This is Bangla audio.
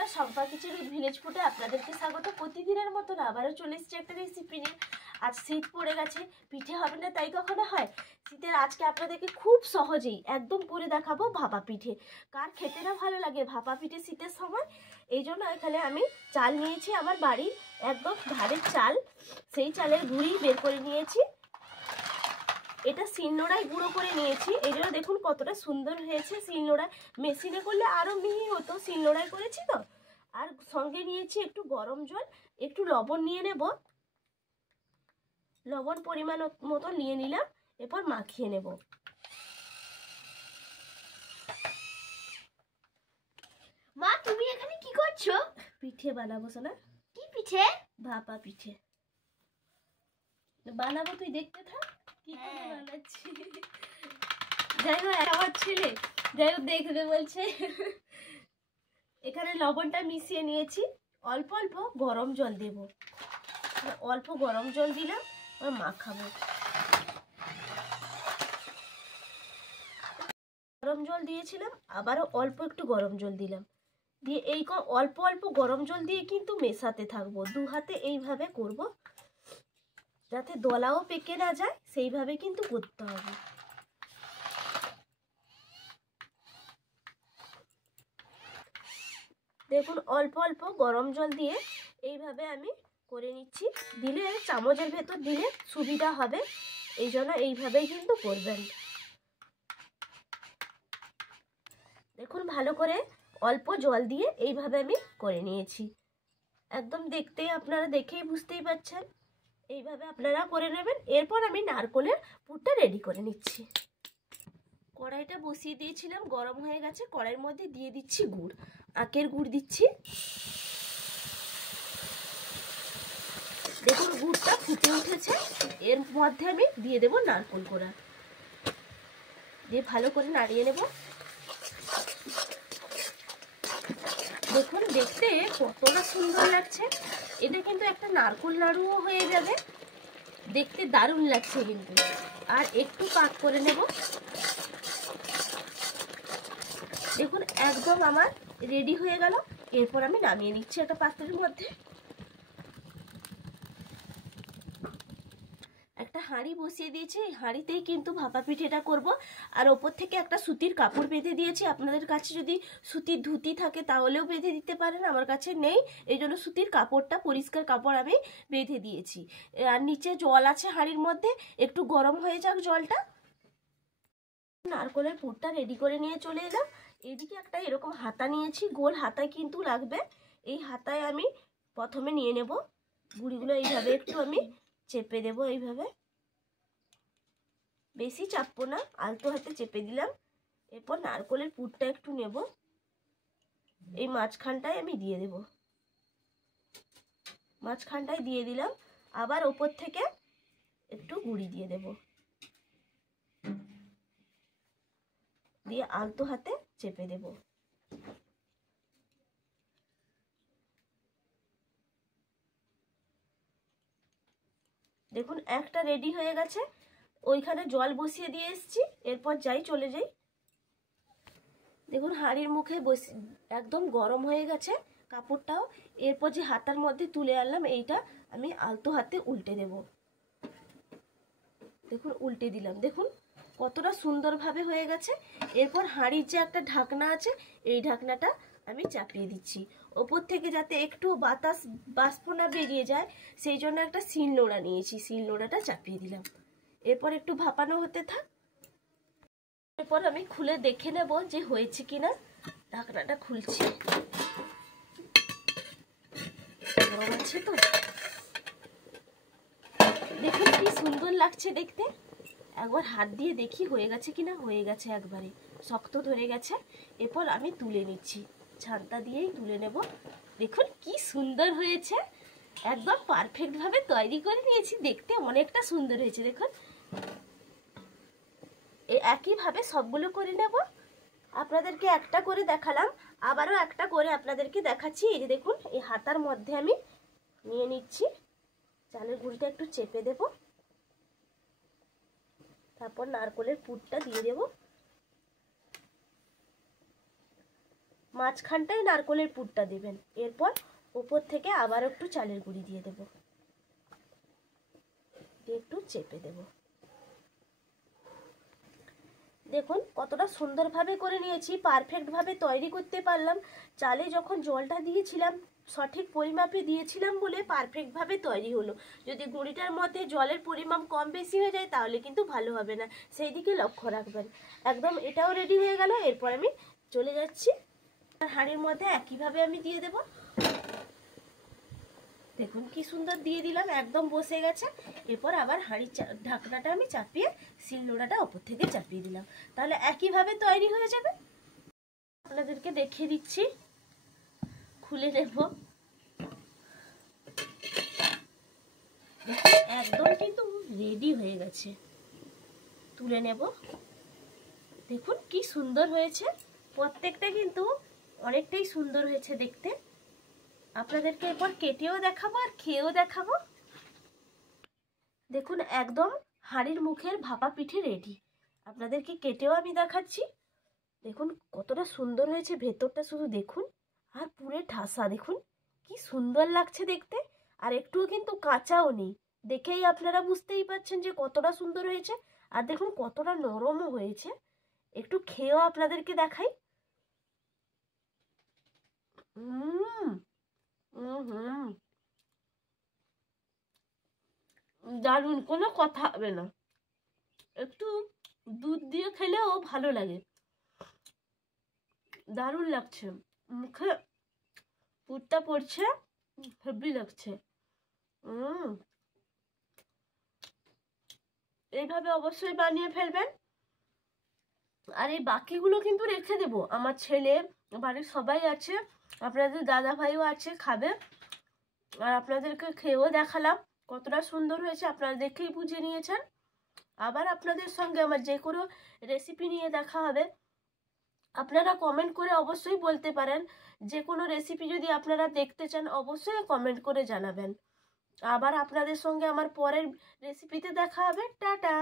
বন্ধুরা, শম্পা কিচেন উইথ ভিলেজ ফুডে আপনাদেরকে স্বাগত। প্রতিদিনের মতন আবারও চলে এসেছি একটা রেসিপি নিয়ে। আজ শীত পড়ে গেছে, পিঠে হবে না তাই কখনো হয়। শীতের আজকে আপনাদেরকে খুব সহজেই একদম করে দেখাবো ভাপা পিঠে। কার খেতে না ভালো লাগে ভাপা পিঠে শীতের সময়। এই জন্য এখানে আমি চাল নিয়েছি, আমার বাড়ির একদম ধারের চাল, সেই চালের গুঁড়ি বের করে নিয়েছি। এটা শিলনোড়ায় গুঁড়ো করে নিয়েছি, এই জন্য দেখুন কতটা সুন্দর হয়েছে। শিলনোড়ায়, মেশিনে করলে আরও মিহি হতো, শিলনোড়ায় করেছি তো। আর সঙ্গে নিয়েছি একটু গরম জল, একটু লবণ নিয়ে নেব, লবণ পরিমাণ মতো নিয়ে নিলাম। এরপর মাখিয়ে নেব। মা, তুমি এখানে কি করছো? পিঠে বানাবো সোনা। কি পিঠে? ভাপা পিঠে বানাবো, তুই দেখতে থাক কি করে বানাচ্ছি। যাই হোক, আমার ছেলে যাই হোক দেখবে বলছে। এখানে লবণটা মিশিয়ে নিয়েছি, অল্প অল্প গরম জল দেব, অল্প গরম জল দিলাম, মাখাবো। গরম জল দিয়েছিলাম, আবারও অল্প একটু গরম জল দিলাম, দিয়ে এই অল্প অল্প গরম জল দিয়ে কিন্তু মেশাতে থাকবো। দু হাতে এইভাবে করব, যাতে দলাও পেকে না যায়, সেইভাবে কিন্তু করতে হবে। দেখুন অল্প অল্প গরম জল দিয়ে এইভাবে আমি করে নিচ্ছি। দিলে চামচের ভেতর দিলে সুবিধা হবে, এই জন্য এইভাবেই কিন্তু করবেন। দেখুন ভালো করে অল্প জল দিয়ে এইভাবে আমি করে নিয়েছি। একদম দেখতেই আপনারা দেখেই বুঝতেই পারছেন, এইভাবে আপনারা করে নেবেন। এরপর আমি নারকেলের পুরটা রেডি করে নিচ্ছি। কড়াইটা বসিয়ে দিয়েছিলাম, গরম হয়ে গেছে। কড়াইয়ের মধ্যে দিয়ে দিচ্ছি গুড়, আখের গুড় দিচ্ছি। দেখুন গুড়টা ফুটে উঠেছে, এর মধ্যে আমি দিয়ে দেব নারকেল কোড়া, দিয়ে ভালো করে নাড়িয়ে নেব। দেখুন দেখতে কতটা সুন্দর লাগছে, এটা কিন্তু একটা নারকেল নাড়ুও হয়ে যাবে, দেখতে দারুণ লাগছে কিন্তু। আর একটু পাক করে নেব। দেখুন একদম আমার রেডি হয়ে গেল। এরপর আমি নামিয়ে নিচ্ছি একটা পাত্রের মধ্যে। একটা হাঁড়ি বসিয়ে দিয়েছি, এই হাঁড়িতেই কিন্তু ভাপা পিঠেটা করব। আর ওপর থেকে একটা সুতির কাপড় বেঁধে দিয়েছি। আপনাদের কাছে যদি সুতির ধুতি থাকে তাহলেও বেঁধে দিতে পারেন, আমার কাছে নেই, এই জন্য সুতির কাপড়টা, পরিষ্কার কাপড় আমি বেঁধে দিয়েছি। আর নিচে জল আছে হাঁড়ির মধ্যে, একটু গরম হয়ে যাক জলটা। নারকেলের পুরটা রেডি করে নিয়ে চলে এলাম। এদিকে একটা এরকম হাতা নিয়েছি, গোল হাতায় কিন্তু লাগবে। এই হাতায় আমি প্রথমে নিয়ে নেব গুঁড়িগুলো, এইভাবে একটু আমি চেপে দেব, এইভাবে বেশি চাপবো না, আলতো হাতে চেপে দিলাম। এরপর নারকেলের পুরটা একটু নেব, এই মাঝখানটায় আমি দিয়ে দেব, মাঝখানটায় দিয়ে দিলাম। আবার ওপর থেকে একটু গুঁড়ি দিয়ে দেব, দিয়ে আলতো হাতে চেপে দেব। দেখুন একটা রেডি হয়ে গেছে, ওইখানে জল বসিয়ে দিয়ে এসেছি। এরপর চলে যাই। দেখুন হাঁড়ির মুখে একদম গরম হয়ে গেছে কাপড়টাও। এরপর যে হাতার মধ্যে তুলে আনলাম, এইটা আমি আলতো হাতে উল্টে দেব। দেখুন উল্টে দিলাম, দেখুন কতটা সুন্দরভাবে হয়ে গেছে। এরপর হাঁড়ির যে একটা ঢাকনা আছে, এই ঢাকনাটা আমি চাপিয়ে দিচ্ছি, ওপর থেকে যাতে একটু বাষ্প না বেরিয়ে যায়, সেই জন্য একটা শিলনোড়া নিয়েছি, শিলনোড়াটা চাপিয়ে দিলাম। এরপর একটু ভাপানো হতে থাক। এরপর আমি খুলে দেখে নেব যে হয়েছে কিনা। ঢাকনাটা খুলছি, গরম আছে তো। দেখুন কি সুন্দর লাগছে দেখতে। একবার হাত দিয়ে দেখি হয়ে গেছে কিনা। হয়ে গেছে, একবারে শক্ত ধরে গেছে। এরপর আমি তুলে নিচ্ছি, ছানটা দিয়েই তুলে নেব। দেখুন কি সুন্দর হয়েছে, একদম পারফেক্ট ভাবে তৈরি করে নিয়েছি, দেখতে অনেকটা সুন্দর হয়েছে। দেখুন একইভাবে সবগুলো করে নেব। আপনাদেরকে একটা করে দেখালাম, আবারও একটা করে আপনাদেরকে দেখাচ্ছি। এই যে দেখুন, এই হাতার মধ্যে আমি নিয়ে নিচ্ছি, চালের গুঁড়িটা একটু চেপে দেব, তারপর নারকেলের পুরটা দিয়ে দেব। মাঝখানটায় নারকোলের পুরটা দেবেন। এরপর ওপর থেকে আবার একটু চালের গুঁড়ি দিয়ে দেব, দিয়ে একটু চেপে দেব। দেখুন কতটা সুন্দরভাবে করে নিয়েছি, পারফেক্টভাবে তৈরি করতে পারলাম। চালে যখন জলটা দিয়েছিলাম সঠিক পরিমাপে দিয়েছিলাম বলে পারফেক্টভাবে তৈরি হলো। যদি গুঁড়িটার মধ্যে জলের পরিমাপ কম বেশি হয়ে যায় তাহলে কিন্তু ভালো হবে না, সেই দিকে লক্ষ্য রাখবেন। একদম এটাও রেডি হয়ে গেল। এরপর আমি চলে যাচ্ছি হাঁড়ির মধ্যে একইভাবে আমি দিয়ে দেব। দেখুন কি সুন্দর দিয়ে দিলাম, একদম বসে গেছে। এরপর আবার হাঁড়ির ঢাকনাটা আমি চাপিয়ে শিলনোড়াটা ওপর থেকে চাপিয়ে দিলাম, তাহলে একইভাবে তৈরি হয়ে যাবে। আপনাদেরকে দেখিয়ে দিচ্ছি, খুলে নেব। একদম কিন্তু রেডি হয়ে গেছে, তুলে নেব। দেখুন কি সুন্দর হয়েছে, প্রত্যেকটা কিন্তু অনেকটাই সুন্দর হয়েছে দেখতে। আপনাদেরকে এরপর কেটেও দেখাবো আর খেয়েও দেখাবো। দেখুন একদম হাঁড়ির মুখের ভাপা পিঠে রেডি। আপনাদেরকে কেটেও আমি দেখাচ্ছি। দেখুন কতটা সুন্দর হয়েছে, ভেতরটা শুধু দেখুন, আর পুরে ঠাসা। দেখুন কি সুন্দর লাগছে দেখতে, আর একটুও কিন্তু কাঁচাও নেই। দেখেই আপনারা বুঝতেই পারছেন যে কতটা সুন্দর হয়েছে। আর দেখুন কতটা নরমও হয়েছে। একটু খেয়েও আপনাদেরকে দেখাই। দারুণ, কোনো কথা হবে না। একটু দুধ দিয়ে খেলেও ভালো লাগে, দারুণ লাগছে। মুখে পুরটা পড়ছে, হেভি লাগছে। এইভাবে অবশ্যই বানিয়ে ফেলবেন। আর এই বাকিগুলো কিন্তু রেখে দেব, আমার ছেলে, বাড়ির সবাই আছে, আপনাদের দাদা ভাইও আছে, খাবে। আর আপনাদেরকে খেয়েও দেখালাম কতটা সুন্দর হয়েছে, আপনারা দেখেই বুঝে নিয়েছেন। আবার আপনাদের সঙ্গে আমার যে কোনো রেসিপি নিয়ে দেখা হবে। আপনারা কমেন্ট করে অবশ্যই বলতে পারেন, যে কোনো রেসিপি যদি আপনারা দেখতে চান অবশ্যই কমেন্ট করে জানাবেন। আবার আপনাদের সঙ্গে আমার পরের রেসিপিতে দেখা হবে। টাটা।